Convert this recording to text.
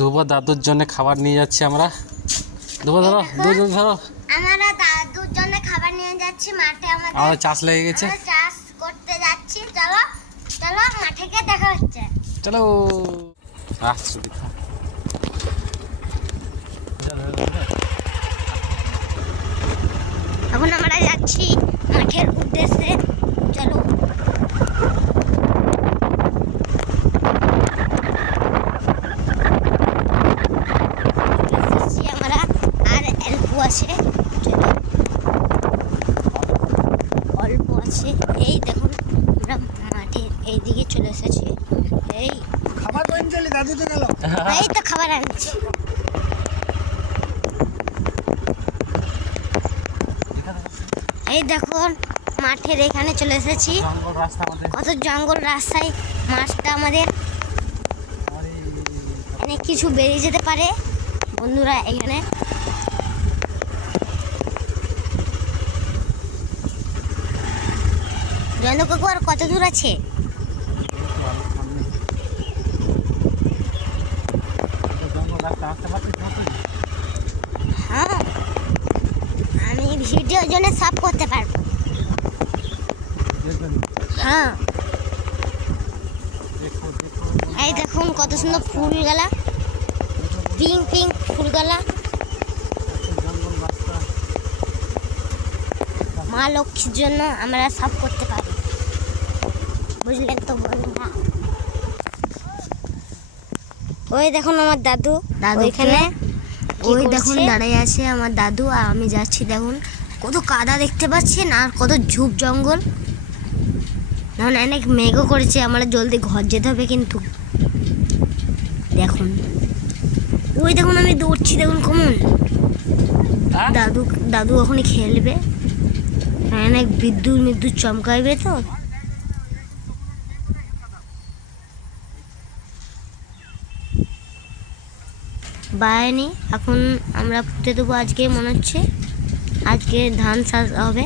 ধ্রুব দাদুর জন্য খাবার নিয়ে যাচ্ছি আমরা। ধ্রুব ধরো, দুজন ধরো। আমরা দাদুর জন্য খাবার নিয়ে যাচ্ছি মাঠে। আমাদের চাষ লেগে গেছে, চাষ করতে যাচ্ছি। চলো চলো মাঠে গিয়ে দেখা হচ্ছে। চলো আসছি। এখন আমরা যাচ্ছি মাঠের উদ্দেশ্যে। চলো আমরা আর অল্প আছে, অল্প আছে। এই দেখুন আমরা মাঠের এইদিকে চলে এসেছি। এই খাবার কোন চলে দাদু তো গেল। এই তো খাবার আনছি। এই দেখুন মাঠের এখানে চলে এসেছি। কত জঙ্গল রাস্তায় মাছটা আমাদের অনেক কিছু বেরিয়ে যেতে পারে বন্ধুরা। এখানে জয়ন্ত কাকু আর কত দূর আছে? হ্যাঁ, আমি ভিডিওর জন্য সব করতে পারবো। হ্যাঁ, এই দেখুন কত সুন্দর ফুল গালা, পিঙ্ক পিঙ্ক ফুল গালা। মা লক্ষ্মীর জন্য আমরা সব করতে পারি, বুঝলেন তো বন্ধুরা। ওই দেখুন আমার দাদু ওইখানে, ওই দেখুন দাঁড়িয়ে আছে আমার দাদু। আর আমি যাচ্ছি, দেখুন কত কাদা দেখতে পাচ্ছেন আর কত ঝুপ জঙ্গল। এখন অনেক মেঘও করেছে, আমরা জলদি ঘর যেতে হবে। কিন্তু দেখুন ওই দেখুন আমি দৌড়ছি, দেখুন কেমন। দাদু দাদু ওখানে খেলবে, অনেক বিদ্যুৎ চমকাইবে তো। বাইনি এখন আমরা পুঁতে দেবো আজকে, মনে হচ্ছে আজকে ধান চাষ হবে।